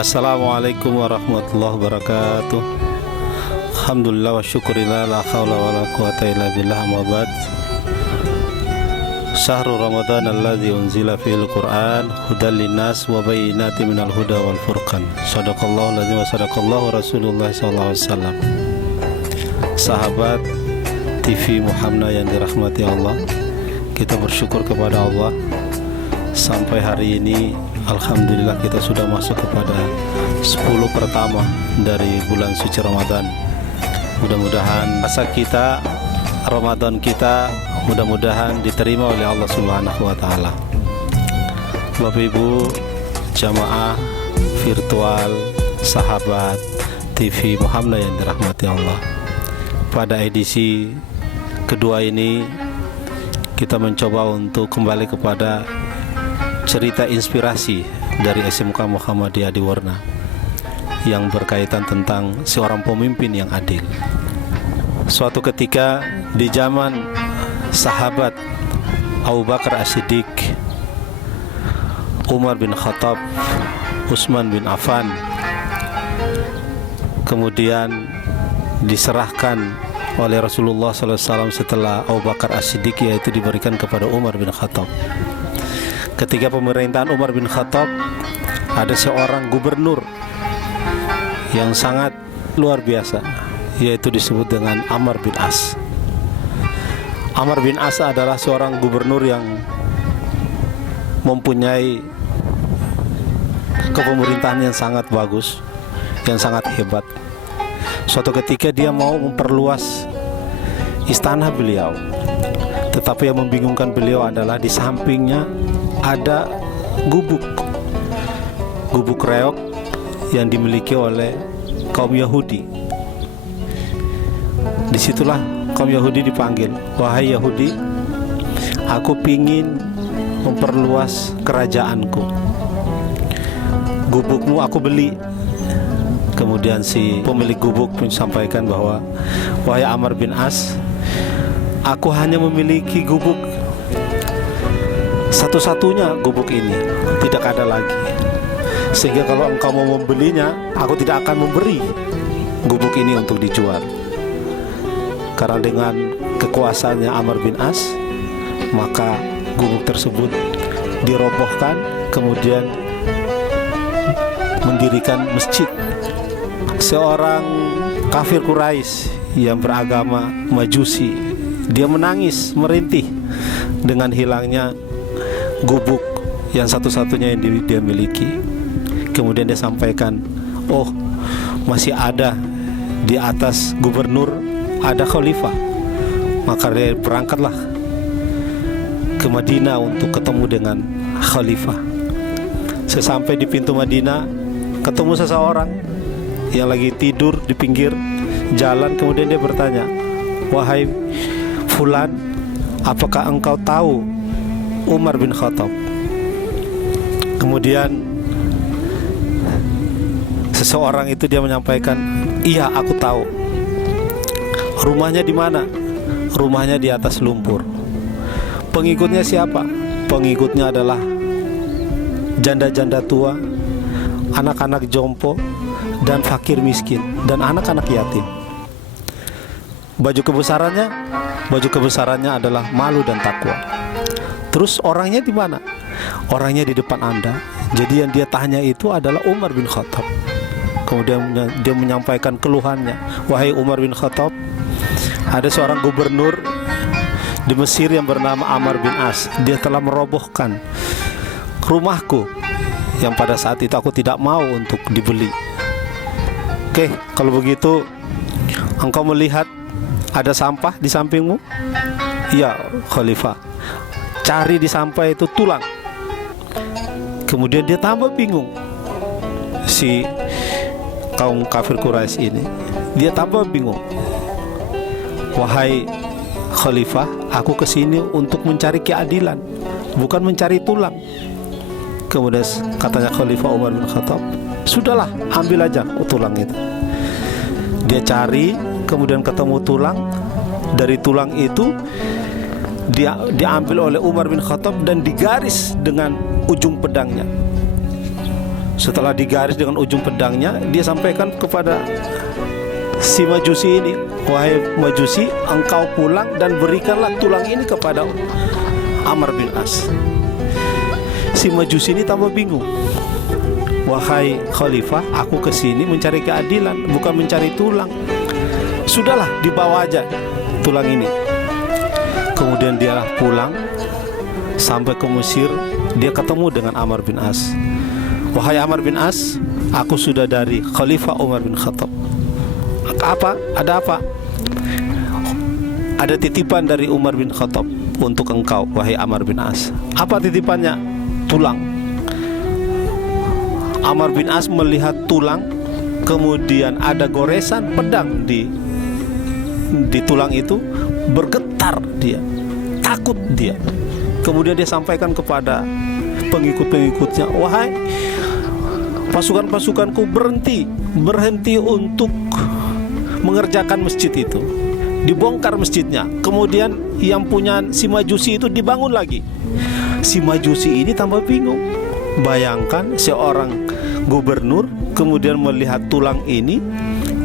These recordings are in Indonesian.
Assalamualaikum warahmatullahi wabarakatuh. Alhamdulillah wa syukurillah, la hawla wa la quwata illa billah, amma ba'd. Syahrul Ramadan alladzi unzila fihil Qur'an hudal linnas wa bayyinatin minal huda wal furqan. Shadaqallahu lazim wa sadaqallahu Rasulullah sallallahu alaihi wasallam. Sahabat TV Muhammad yang dirahmati Allah, kita bersyukur kepada Allah sampai hari ini alhamdulillah kita sudah masuk kepada 10 pertama dari bulan suci Ramadan. Mudah-mudahan puasa kita, Ramadan kita, mudah-mudahan diterima oleh Allah Subhanahu wa taala. Bapak Ibu, jamaah virtual, sahabat TV Muhammad yang dirahmati Allah. Pada edisi kedua ini kita mencoba untuk kembali kepada cerita inspirasi dari SMK Muhammadiyah Adiwarna yang berkaitan tentang seorang pemimpin yang adil. Suatu ketika di zaman sahabat Abu Bakar As-Siddiq, Umar bin Khattab, Utsman bin Affan, kemudian diserahkan oleh Rasulullah SAW setelah Abu Bakar As-Siddiq, yaitu diberikan kepada Umar bin Khattab. Ketika pemerintahan Umar bin Khattab, ada seorang gubernur yang sangat luar biasa, yaitu disebut dengan Amr bin As. Amr bin As adalah seorang gubernur yang mempunyai kepemerintahan yang sangat bagus, yang sangat hebat. Suatu ketika dia mau memperluas istana beliau, tetapi yang membingungkan beliau adalah di sampingnya ada gubuk reok yang dimiliki oleh kaum Yahudi. Disitulah kaum Yahudi dipanggil, wahai Yahudi, aku pingin memperluas kerajaanku, gubukmu aku beli. Kemudian si pemilik gubuk menyampaikan bahwa, wahai Amr bin As, aku hanya memiliki gubuk satu-satunya, gubuk ini tidak ada lagi, sehingga kalau engkau mau membelinya, aku tidak akan memberi gubuk ini untuk dijual. Karena dengan kekuasaannya Amr bin As, maka gubuk tersebut dirobohkan, kemudian mendirikan masjid. Seorang kafir Quraisy yang beragama Majusi, dia menangis merintih dengan hilangnya gubuk yang satu-satunya yang dia miliki. Kemudian dia sampaikan, oh, masih ada di atas gubernur ada khalifah. Maka dia berangkatlah ke Madinah untuk ketemu dengan khalifah. Sesampai di pintu Madinah, ketemu seseorang yang lagi tidur di pinggir jalan. Kemudian dia bertanya, wahai fulan, apakah engkau tahu Umar bin Khattab? Kemudian seseorang itu dia menyampaikan, iya, aku tahu. Rumahnya di mana? Rumahnya di atas lumpur. Pengikutnya siapa? Pengikutnya adalah janda-janda tua, anak-anak jompo, dan fakir miskin, dan anak-anak yatim. Baju kebesarannya adalah malu dan takwa. Terus orangnya di mana? Orangnya di depan Anda. Jadi yang dia tanya itu adalah Umar bin Khattab. Kemudian dia menyampaikan keluhannya, wahai Umar bin Khattab, ada seorang gubernur di Mesir yang bernama Amr bin As. Dia telah merobohkan rumahku yang pada saat itu aku tidak mau untuk dibeli. Oke, kalau begitu engkau melihat ada sampah di sampingmu? Iya, Khalifah. Cari di sampah itu tulang. Kemudian dia tambah bingung, si kaum kafir Quraisy ini. Dia tambah bingung, wahai Khalifah, aku kesini untuk mencari keadilan, bukan mencari tulang. Kemudian katanya Khalifah Umar bin Khattab, sudahlah, ambil aja tulang itu. Dia cari, kemudian ketemu tulang. Dari tulang itu diambil oleh Umar bin Khattab dan digaris dengan ujung pedangnya. Setelah digaris dengan ujung pedangnya, dia sampaikan kepada si Majusi ini, wahai Majusi, engkau pulang dan berikanlah tulang ini kepada Amr bin As. Si Majusi ini tambah bingung. Wahai Khalifah, aku kesini mencari keadilan, bukan mencari tulang. Sudahlah, dibawa aja tulang ini. Kemudian dia pulang sampai ke Mesir. Dia ketemu dengan Amr bin As. Wahai Amr bin As, aku sudah dari Khalifah Umar bin Khattab. Apa? Ada apa? Ada titipan dari Umar bin Khattab untuk engkau, wahai Amr bin As. Apa titipannya? Tulang. Amr bin As melihat tulang, kemudian ada goresan pedang di tulang itu, bergetar dia, takut dia. Kemudian dia sampaikan kepada pengikut-pengikutnya, wahai pasukan-pasukanku, berhenti untuk mengerjakan masjid itu. Dibongkar masjidnya. Kemudian yang punya si Majusi itu dibangun lagi. Si Majusi ini tambah bingung. Bayangkan seorang gubernur kemudian melihat tulang ini,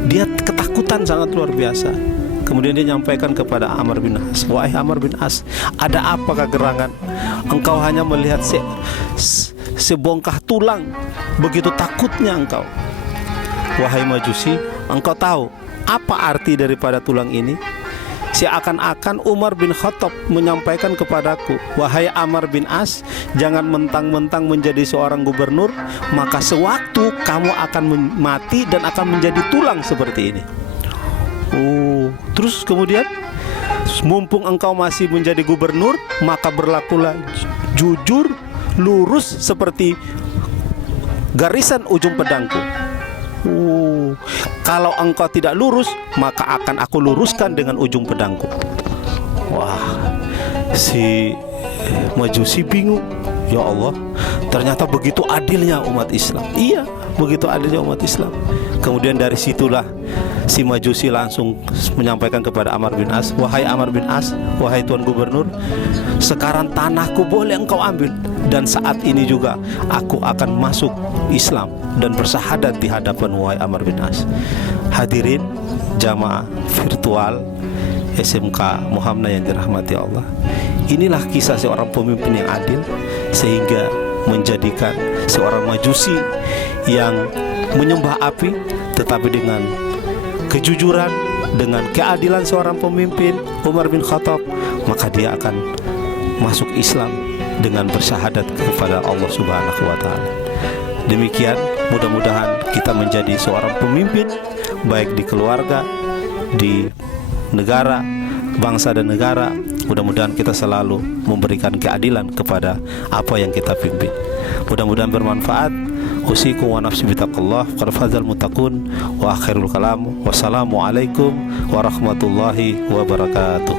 dia ketakutan sangat luar biasa. Kemudian dia nyampaikan kepada Amr bin As, wahai Amr bin As, ada apakah gerangan? Engkau hanya melihat sebongkah tulang, begitu takutnya engkau. Wahai Majusi, engkau tahu apa arti daripada tulang ini? Seakan-akan Umar bin Khattab menyampaikan kepadaku, wahai Amr bin As, jangan mentang-mentang menjadi seorang gubernur, maka sewaktu kamu akan mati dan akan menjadi tulang seperti ini. Terus kemudian, mumpung engkau masih menjadi gubernur, maka berlakulah jujur, lurus seperti garisan ujung pedangku. Kalau engkau tidak lurus, maka akan aku luruskan dengan ujung pedangku. Wah, si Majusi bingung. Ya Allah, ternyata begitu adilnya umat Islam. Iya, begitu adilnya umat Islam. Kemudian dari situlah si Majusi langsung menyampaikan kepada Amr bin As, wahai Amr bin As, wahai Tuan Gubernur, sekarang tanahku boleh engkau ambil, dan saat ini juga aku akan masuk Islam dan bersahadat di hadapan wahai Amr bin As. Hadirin jamaah virtual SMK Muhamna yang dirahmati Allah, inilah kisah seorang pemimpin yang adil, sehingga menjadikan seorang Majusi yang menyembah api, tetapi dengan kejujuran, dengan keadilan seorang pemimpin Umar bin Khattab, maka dia akan masuk Islam dengan bersyahadat kepada Allah Subhanahu wa Ta'ala. Demikian, mudah-mudahan kita menjadi seorang pemimpin, baik di keluarga, di negara, bangsa dan negara. Mudah-mudahan kita selalu memberikan keadilan kepada apa yang kita pimpin. Mudah-mudahan bermanfaat. Usikum wa nafsi bitaqullah, qad fazal muttaqun. Wa akhirul kalam, wassalamu alaikum warahmatullahi wabarakatuh.